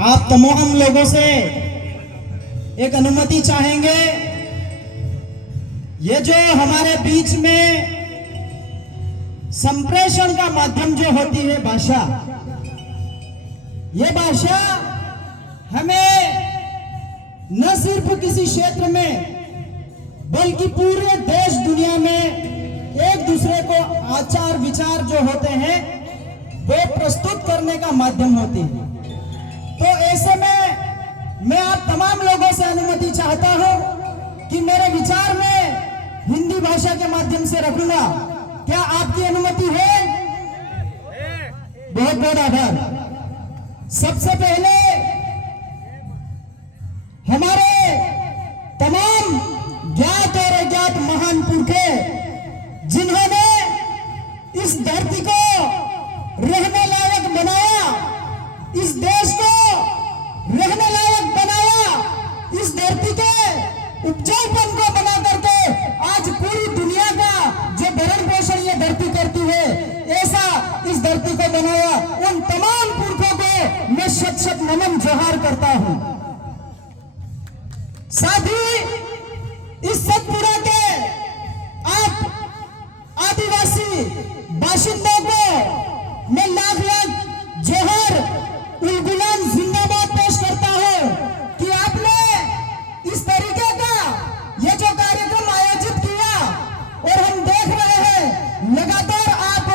आप तमाम लोगों से एक अनुमति चाहेंगे। ये जो हमारे बीच में संप्रेषण का माध्यम जो होती है भाषा, ये भाषा हमें न सिर्फ किसी क्षेत्र में बल्कि पूरे देश दुनिया में एक दूसरे को आचार विचार जो होते हैं वो प्रस्तुत करने का माध्यम होती है। तो ऐसे में मैं आप तमाम लोगों से अनुमति चाहता हूं कि मेरे विचार में हिंदी भाषा के माध्यम से रखूंगा। क्या आपकी अनुमति है? बहुत बहुत आभार। सबसे पहले हमारे तमाम ज्ञात और अज्ञात महान पुरखे जिन्होंने इस धरती को रहने लायक बनाया, इस देश को रहने लायक बनाया, इस धरती के उपजाऊपन को बना करके आज पूरी दुनिया का जो भरण पोषण ये धरती करती है, ऐसा इस धरती को बनाया। उन तमाम पुरखों को मैं शत शत नमन जोहार करता हूं। साथ ही इस सतपुरा के आप आदिवासी बाशिंदों को मैं लाख लाख जोहर उलगुलान जिंदाबाद पेश करता हूं कि आपने इस तरीके का ये जो कार्यक्रम आयोजित किया और हम देख रहे हैं लगातार आप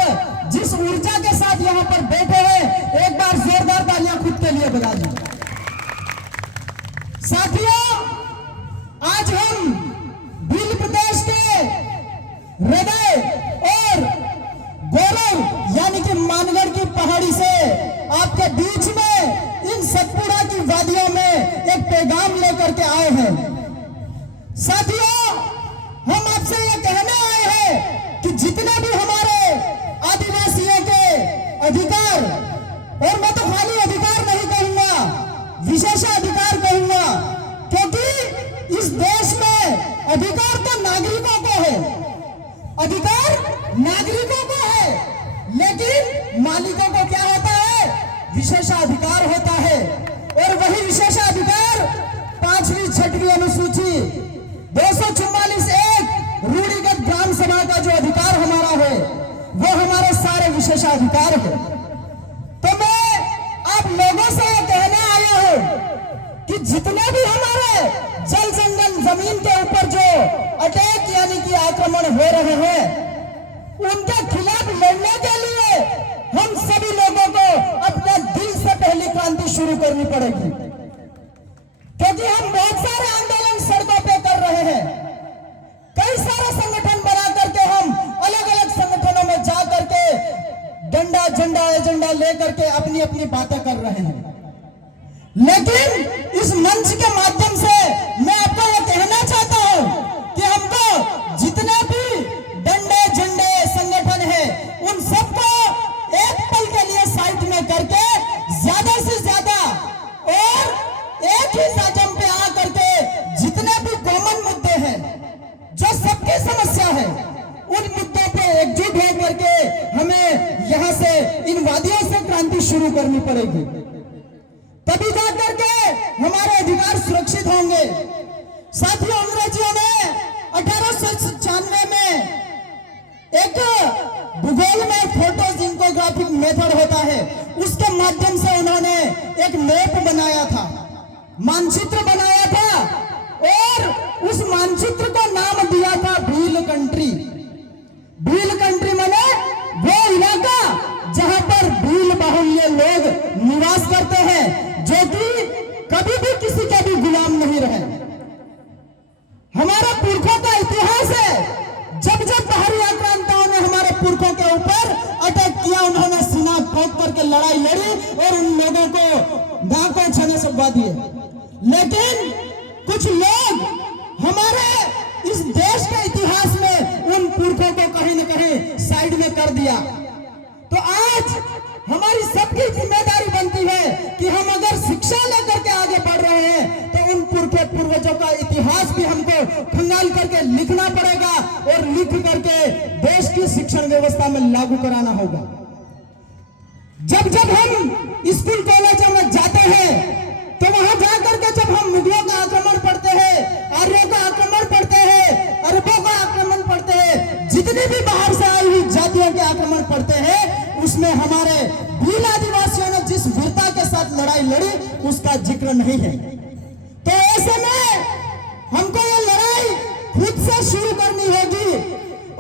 जिस ऊर्जा के साथ यहां पर बैठे हैं, एक बार जोरदार तालियां खुद के लिए बजा दी। साथियों, आज हम भील प्रदेश के हृदय और गौरव यानी कि मानगढ़ की पहाड़ी से आपके बीच में इन सतपुड़ा की वादियों में एक पैगाम लेकर के आए हैं। साथियों, हम आपसे ये कहने आए हैं कि जितने भी हमारे आदिवासियों के अधिकार, और मैं तो खाली अधिकार नहीं कहूंगा, विशेषाधिकार कहूंगा, क्योंकि इस देश में अधिकार तो नागरिकों को है, अधिकार नागरिकों को है, लेकिन मालिकों को क्या होता है? विशेषाधिकार होता है। और वही विशेषाधिकार 5वीं 6वीं अनुसूची 244(1) रूढ़िगत ग्राम सभा का जो अधिकार हमारा है, वो हमारे सारे विशेषाधिकार है। तो मैं आप लोगों से कहने आया हूं कि जितने भी हमारे जल जंगल जमीन के ऊपर जो अटैक यानी कि आक्रमण हो रहे हैं, उनके खिलाफ लड़ने के लिए हम सभी लोगों को अपने दिल से पहली क्रांति शुरू करनी पड़ेगी। क्योंकि हम बहुत सारे आंदोलन सड़कों पे कर रहे हैं, कई सारे संगठन बना करके हम अलग अलग संगठनों में जा करके डंडा झंडा एजेंडा लेकर के अपनी अपनी बातें कर रहे हैं। लेकिन इस मंच के माध्यम से मैं आपको यह कहना चाहता हूं कि हमको जितने भी डंडे झंडे संगठन हैं, उन सबको एक पल के लिए साइड में करके ज्यादा से ज्यादा और एक ही साजम पे आ करके जितने भी कॉमन मुद्दे हैं, जो सबकी समस्या है, उन मुद्दों पे एकजुट होकर के हमें यहां से इन वादियों से क्रांति शुरू करनी पड़ेगी। तभी जाकर के हमारे अधिकार सुरक्षित होंगे। साथियों, अंग्रेजियों ने 1896 में एक भूगोल में फोटोजिंकोग्राफिक मेथड होता है, उसके माध्यम से उन्होंने एक मैप बनाया था, मानचित्र बनाया था, और उस मानचित्र को नाम दिया था भील कंट्री। भील कंट्री माने वो इलाका जहां पर भील बाहुल्य लोग निवास करते हैं, जो कि कभी भी किसी के भी गुलाम नहीं रहे। हमारे पुरखों का इतिहास है, जब जब बाहरी आक्रांताओं ने हमारे पुरखों के ऊपर अटैक किया, उन्होंने सीना ठोक करके लड़ाई लड़ी और उन लोगों को नाकों छने सुबा दिए। लेकिन कुछ लोग हमारे इस देश के इतिहास में उन पुरखों को कहीं न कहीं साइड में कर दिया। तो आज हमारी सबकी जिम्मेदारी बनती है कि हम अगर शिक्षा लेकर के आगे बढ़ रहे हैं, तो उन पूर्वजों का इतिहास भी हमको खंगाल करके लिखना पड़ेगा और लिख करके देश की शिक्षण व्यवस्था में लागू कराना होगा। जब जब हम स्कूल कॉलेजों में जाते हैं लड़ाई लड़ी उसका जिक्र नहीं है। तो ऐसे में हमको ये लड़ाई खुद से शुरू करनी होगी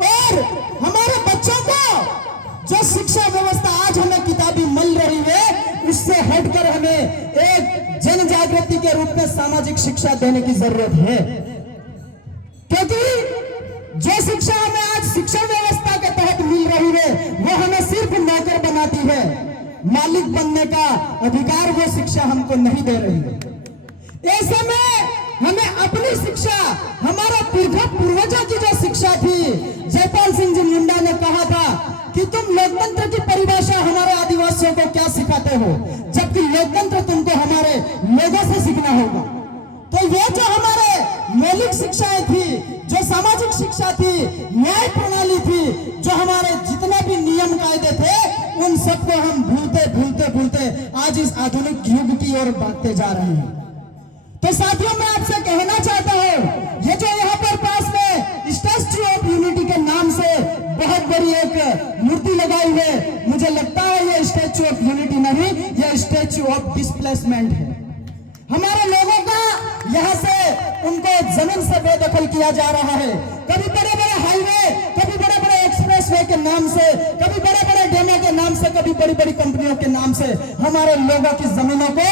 और हमारे बच्चों को जो शिक्षा व्यवस्था आज हमें किताबी मिल रही है उससे हटकर हमें एक जन जागृति के रूप में सामाजिक शिक्षा देने की जरूरत है। क्योंकि जो शिक्षा हमें आज शिक्षा व्यवस्था के तहत मिल रही है वो हमें सिर्फ नौकर बनाती है, मालिक बनने का अधिकार वो शिक्षा हमको नहीं दे रही है। ऐसे में हमें अपनी शिक्षा, हमारा पूर्वजों की जो शिक्षा थी, जयपाल सिंह जी मुंडा ने कहा था कि तुम लोकतंत्र की परिभाषा हमारे आदिवासियों को क्या सिखाते हो, जबकि लोकतंत्र तुमको हमारे लोगों से सीखना होगा। तो ये जो हमारे मौलिक शिक्षाएं थी, जो सामाजिक शिक्षा थी, न्याय प्रणाली थी, जो हमारे जितने भी नियम कायदे थे, उन सबको हम भूलते भूलते भूलते आज इस आधुनिक युग की ओर भागते जा रहे हैं। तो साथियों, मैं आपसे कहना चाहता हूं, ये जो यहाँ पर पास में स्टैच्यू ऑफ यूनिटी के नाम से बहुत बड़ी एक मूर्ति लगाई है, मुझे लगता है ये स्टैच्यू ऑफ यूनिटी नहीं, ये स्टैच्यू ऑफ डिस्प्लेसमेंट है। हमारे लोगों का यहाँ से उनको जमीन से बेदखल किया जा रहा है। कभी बड़े बड़े हाईवे, कभी बड़े बड़े एक्सप्रेसवे के नाम से, कभी बड़े बड़े डैमों के नाम से, कभी बड़ी बड़ी कंपनियों के नाम से हमारे लोगों की जमीनों को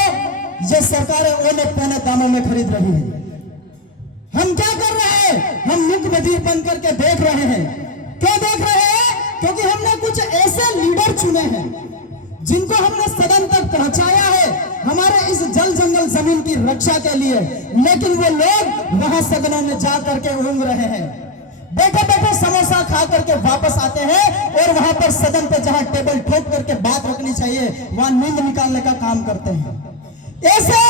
ये सरकारें ओले पौने दामों में खरीद रही है। हम क्या कर रहे हैं? हम मुख बधिर बन करके देख रहे हैं। क्यों देख रहे हैं? क्योंकि हमने कुछ ऐसे लीडर चुने हैं जिनको हमने सदन तक पहुंचाया है हमारे इस जल जंगल जमीन की रक्षा के लिए, लेकिन वो लोग वहां सदनों में जा करके ऊँग रहे हैं, बैठे बैठे समोसा खा करके वापस आते हैं और वहां पर सदन पे जहां टेबल ठोक करके बात रखनी चाहिए वहां नींद निकालने का काम करते हैं। ऐसे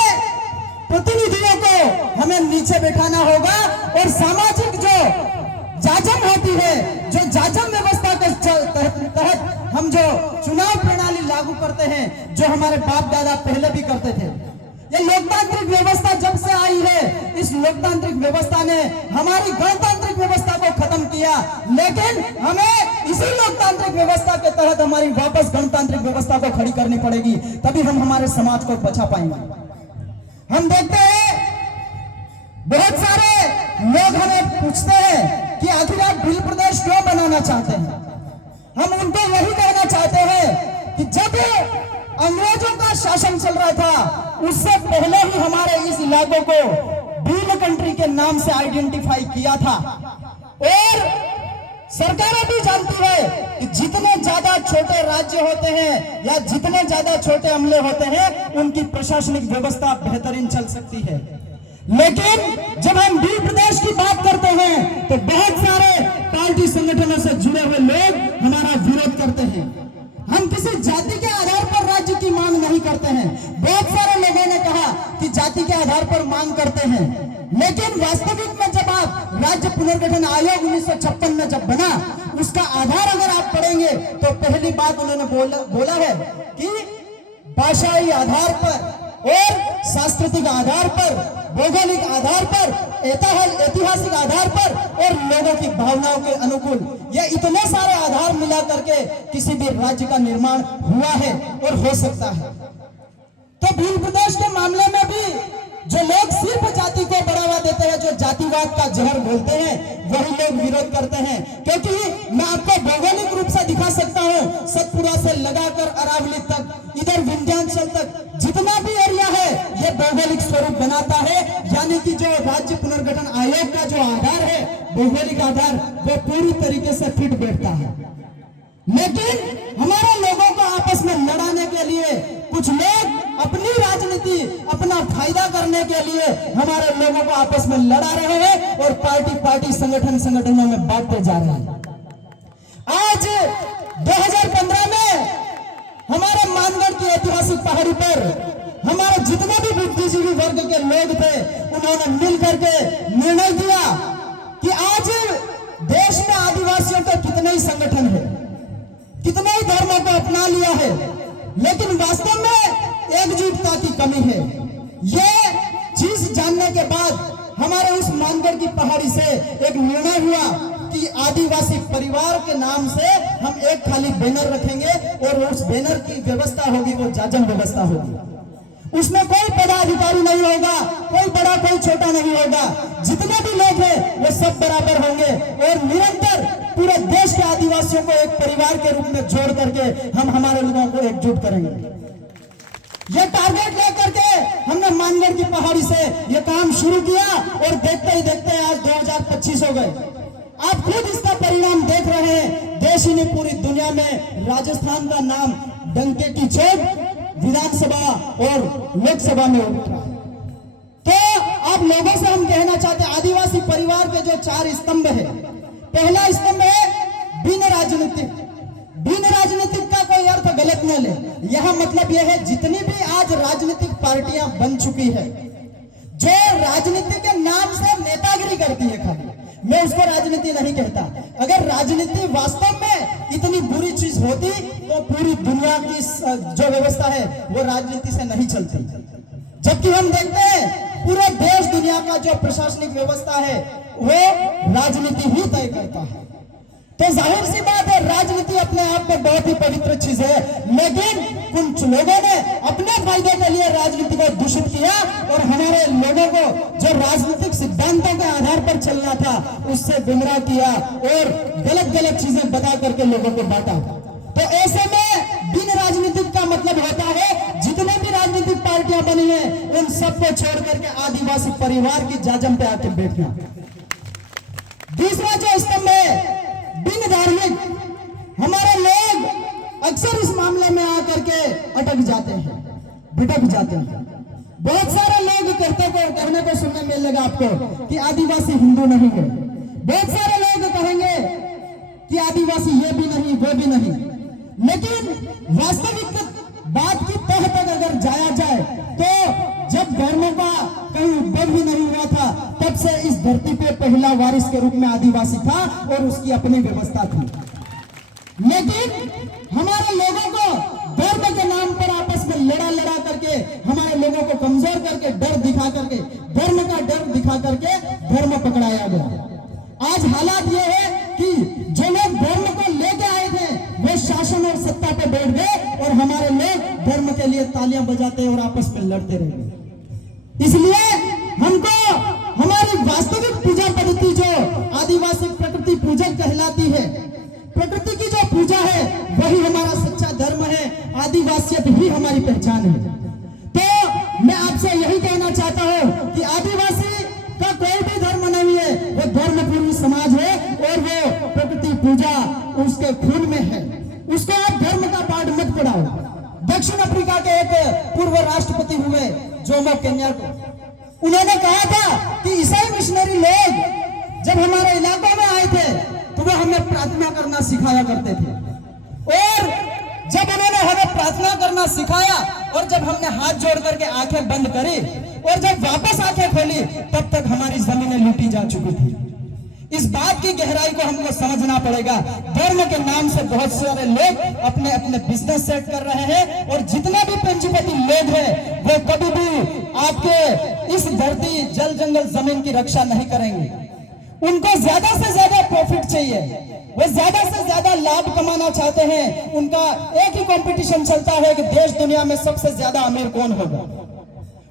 प्रतिनिधियों को हमें नीचे बैठाना होगा और सामाजिक जो जाजम होती है, जो जाजम व्यवस्था के तहत हम जो चुनाव प्रणाली लागू करते हैं, जो हमारे बाप दादा पहले भी करते थे, ये लोकतांत्रिक व्यवस्था जब से आई है, इस लोकतांत्रिक व्यवस्था ने हमारी गणतांत्रिक व्यवस्था को खत्म किया, लेकिन हमें इसी लोकतांत्रिक व्यवस्था के तहत हमारी वापस गणतांत्रिक व्यवस्था को खड़ी करनी पड़ेगी, तभी हम हमारे समाज को बचा पाएंगे। हम देखते हैं बहुत सारे लोग हमें पूछते हैं कि आखिर आप भील प्रदेश क्यों बनाना चाहते हैं। हम उनको यही कहना चाहते हैं कि जब अंग्रेजों का शासन चल रहा था उससे पहले ही हमारे इस इलाकों को भील कंट्री के नाम से आइडेंटिफाई किया था और सरकारें भी जानती है कि जितने ज्यादा छोटे राज्य होते हैं या जितने ज्यादा छोटे अमले होते हैं उनकी प्रशासनिक व्यवस्था बेहतरीन चल सकती है। लेकिन जब हम भील प्रदेश की बात करते हैं तो बहुत सारे पार्टी संगठनों से जुड़े हुए लोग हमारा विरोध करते हैं। हम किसी जाति के आधार पर राज्य की मांग नहीं करते हैं। बहुत सारे लोगों ने कहा कि जाति के आधार पर मांग करते हैं, लेकिन वास्तविक में जब आप राज्य पुनर्गठन आयोग 1956 में जब बना, उसका आधार अगर आप पढ़ेंगे तो पहली बात उन्होंने बोला है कि भाषाई आधार पर और सांस्कृतिक आधार पर, भौगोलिक आधार पर, ऐतिहासिक आधार पर और लोगों की भावनाओं के अनुकूल, ये इतने सारे आधार मिला करके किसी भी राज्य का निर्माण हुआ है और हो सकता है। तो भील प्रदेश के मामले में भी जो लोग सिर्फ जाति को बढ़ावा देते हैं, जो जातिवाद का जहर बोलते हैं, वही लोग विरोध करते हैं। क्योंकि मैं आपको भौगोलिक रूप से दिखा सकता हूं, सतपुरा से लगाकर अरावली तक, इधर विंध्याचल तक जितना भी एरिया है ये भौगोलिक स्वरूप बनाता है। यानी कि जो राज्य पुनर्गठन आयोग का जो आधार है, भौगोलिक आधार, वो पूरी तरीके से फिट बैठता है। लेकिन हमारे लोगों को आपस में लड़ाने के लिए कुछ लोग अपनी राजनीति, अपना फायदा करने के लिए हमारे लोगों को आपस में लड़ा रहे हैं और पार्टी संगठनों में बांटते जा रहे हैं। आज 2015 में हमारे मानगढ़ की ऐतिहासिक पहाड़ी पर हमारे जितने भी बुद्धिजीवी वर्ग के लोग थे, उन्होंने मिलकर के निर्णय दिया कि आज देश में आदिवासियों के कितने ही संगठन है, कितने ही धर्मों को अपना लिया है, लेकिन वास्तव में एकजुटता की कमी है। ये चीज जानने के बाद हमारे उस मानगढ़ की पहाड़ी से एक निर्णय हुआ कि आदिवासी परिवार के नाम से हम एक खाली बैनर रखेंगे और उस बैनर की व्यवस्था होगी वो जाजम व्यवस्था होगी। उसमें कोई पदाधिकारी नहीं होगा, कोई बड़ा कोई छोटा नहीं होगा, जितने भी लोग हैं वो सब बराबर होंगे और निरंतर पूरे देश के आदिवासियों को एक परिवार के रूप में जोड़ करके हम हमारे लोगों को एकजुट करेंगे। ये टारगेट लेकर के हमने मानगढ़ की पहाड़ी से ये काम शुरू किया और देखते ही देखते आज 2025 हो गए। आप खुद इसका परिणाम देख रहे हैं, देश ही नहीं पूरी दुनिया में राजस्थान का नाम डंके की चोट विधानसभा और लोकसभा में उठ रहा है। तो आप लोगों से हम कहना चाहते हैं, आदिवासी परिवार के जो 4 स्तंभ है, पहला स्तंभ है बिन राजनीतिक। बिन राजनीतिक का कोई अर्थ गलत न ले, यह मतलब यह है जितनी भी आज राजनीतिक पार्टियां बन चुकी है, जो राजनीति के नाम से नेतागिरी करती है, खाली मैं उसको राजनीति नहीं कहता। अगर राजनीति वास्तव में इतनी बुरी चीज होती तो पूरी दुनिया की जो व्यवस्था है वो राजनीति से नहीं चलती। जबकि हम देखते हैं पूरे देश दुनिया का जो प्रशासनिक व्यवस्था है वो राजनीति ही तय करता है। तो जाहिर सी बात है राजनीति अपने आप में बहुत ही पवित्र चीज है, लेकिन कुछ लोगों ने अपने फायदे के लिए राजनीति को दूषित किया और हमारे लोगों को जो राजनीतिक सिद्धांतों के आधार पर चलना था उससे गुमराह किया और गलत गलत चीजें बता करके लोगों को बांटा। तो ऐसे में बिन राजनीतिक का मतलब होता है जितने भी राजनीतिक पार्टियां बनी है उन सबको छोड़ करके आदिवासी परिवार की जाजम पे आके बैठना। दूसरा जो स्तंभ है बिन धार्मिक, हमारे लोग अक्सर इस मामले में आकर के अटक जाते हैं, भटक जाते हैं। बहुत सारे लोग कहने को सुनने मिलेगा आपको कि आदिवासी हिंदू नहीं है। बहुत सारे लोग कहेंगे कि आदिवासी ये भी नहीं वो भी नहीं, लेकिन वास्तविक बात की तह तक अगर जाया जाए तो जब धर्मों का कहीं उद्भव भी नहीं हुआ था तब से इस धरती पे पहला वारिस के रूप में आदिवासी था और उसकी अपनी व्यवस्था थी। लेकिन हमारे लोगों को धर्म के नाम पर आपस में लड़ा करके, हमारे लोगों को कमजोर करके, डर दिखा करके, धर्म का डर दिखा करके धर्म पकड़ाया गया। आज हालात ये है कि जो लोग धर्म को लेके आए थे वो शासन और सत्ता पे बैठ गए और हमारे लोग धर्म के लिए तालियां बजाते और आपस में लड़ते रहे। इसलिए हमको हमारी वास्तविक पूजा पद्धति जो आदिवासी प्रकृति पूजक कहलाती है, प्रकृति की जो पूजा है वही हमारा सच्चा धर्म है, आदिवासियत ही हमारी पहचान है। तो मैं आपसे यही कहना चाहता हूं कि आदिवासी का कोई भी धर्म नहीं है, वो धर्मपूर्ण समाज है और वो प्रकृति पूजा उसके खून में है। उसको आप धर्म का पाठ मत पढ़ाओ। दक्षिण अफ्रीका के एक पूर्व राष्ट्रपति हुए जोमो केन्याटो, उन्होंने कहा था कि ईसाई मिशनरी लोग जब हमारे इलाकों में आए थे तो वो हमें प्रार्थना करना सिखाया करते थे, और जब उन्होंने हमें प्रार्थना करना सिखाया और जब हमने हाथ जोड़ करके आंखें बंद करी और जब वापस आंखें खोली तब तक हमारी जमीनें लूटी जा चुकी थी। इस बात की गहराई को हमको समझना पड़ेगा। धर्म के नाम से बहुत सारे लोग अपने अपने बिजनेस सेट कर रहे हैं और जितने भी पंजीपति लोग हैं वो कभी भी आपके इस धरती जल जंगल जमीन की रक्षा नहीं करेंगे। उनको ज्यादा से ज्यादा प्रॉफिट चाहिए, वो ज्यादा से ज्यादा लाभ कमाना चाहते हैं। उनका एक ही कंपटीशन चलता है कि देश दुनिया में सबसे ज्यादा अमीर कौन होगा।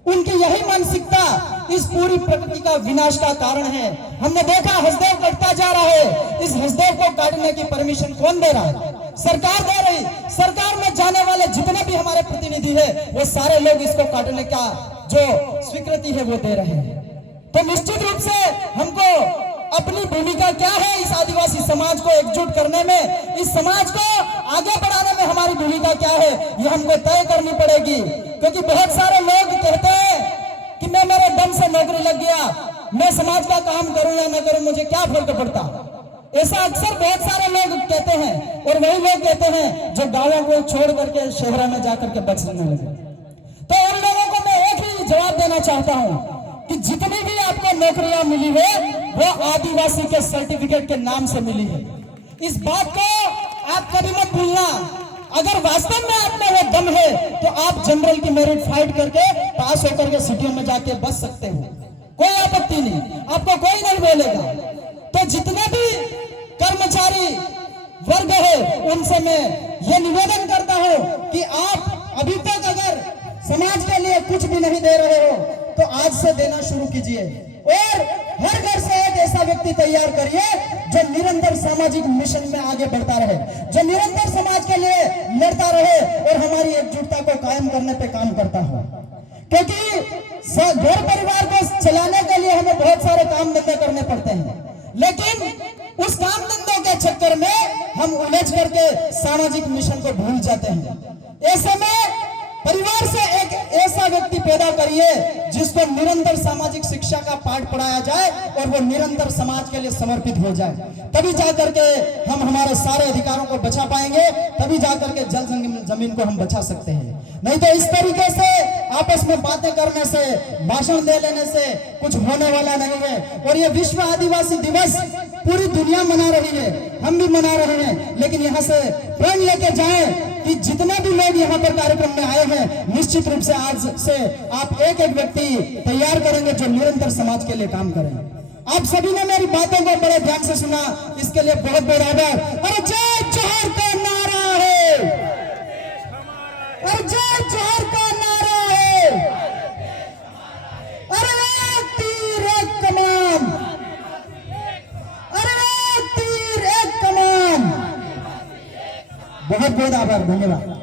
उनकी यही मानसिकता इस पूरी प्रकृति का विनाश का कारण है। हमने देखा हसदेव कटता जा रहा है, इस हसदेव को काटने की परमिशन कौन दे रहा है? सरकार दे रही। सरकार में जाने वाले जितने भी हमारे प्रतिनिधि है वो सारे लोग इसको काटने का जो स्वीकृति है वो दे रहे हैं। तो निश्चित रूप से हमको अपनी भूमिका क्या है इस आदिवासी समाज को एकजुट करने में, इस समाज को आगे बढ़ाने में हमारी भूमिका क्या है ये हमको तय करनी पड़ेगी। क्योंकि बहुत सारे लोग कहते हैं कि मैं मेरे दम से नौकरी लग गया, मैं समाज का काम करूं या न करूं मुझे क्या फर्क पड़ता। ऐसा अक्सर बहुत सारे लोग कहते हैं और वही लोग कहते हैं जो गांवों को छोड़ करके शहरों में जाकर के बचने लगे। तो उन लोगों को मैं एक ही जवाब देना चाहता हूं कि जितनी भी आपको नौकरियां मिली है वो आदिवासी के सर्टिफिकेट के नाम से मिली है। इस बात को आप कभी मत भूलना। अगर वास्तव में आप में वो दम है तो आप जनरल की मेरिट फाइट करके पास होकर के सिटियों में जाके बच सकते हो, कोई आपत्ति नहीं, आपको कोई नहीं बोलेगा। तो जितने भी कर्मचारी वर्ग है उनसे मैं ये निवेदन करता हूं कि आप अभी तक अगर समाज के लिए कुछ से देना शुरू कीजिए और हर घर से एक ऐसा व्यक्ति तैयार करिए जो निरंतर सामाजिक मिशन में आगे बढ़ता रहे, जो निरंतर समाज के लिए लड़ता रहे और हमारी एकजुटता को कायम करने पे काम करता हो। क्योंकि घर परिवार को चलाने के लिए हमें बहुत सारे काम धंधे करने पड़ते हैं, लेकिन उस काम धंधों के चक्कर में हम उलझ करके सामाजिक मिशन को भूल जाते हैं। ऐसे में परिवार से एक ऐसा व्यक्ति पैदा करिए जिसको निरंतर सामाजिक शिक्षा का पाठ पढ़ाया जाए और वो निरंतर समाज के लिए समर्पित हो जाए। तभी जाकर के हम हमारे सारे अधिकारों को बचा पाएंगे, तभी जाकर के जल जमीन को हम बचा सकते हैं। नहीं तो इस तरीके से आपस में बातें करने से, भाषण दे लेने से कुछ होने वाला नहीं है। और ये विश्व आदिवासी दिवस पूरी दुनिया मना रही है, हम भी मना रहे हैं, लेकिन यहाँ से प्रण लेके जाएं कि जितने भी लोग यहाँ पर कार्यक्रम में आए हैं, निश्चित रूप से आज से आप एक एक व्यक्ति तैयार करेंगे जो निरंतर समाज के लिए काम करें। आप सभी ने मेरी बातों को बड़े ध्यान से सुना, इसके लिए बहुत बहुत आभार। अरे जय जोहर का नारा है, अरे जय जोहर का नारा है, अरे एक तीर एक कमान, अरे एक तीर एक कमान। बहुत बहुत आभार, धन्यवाद।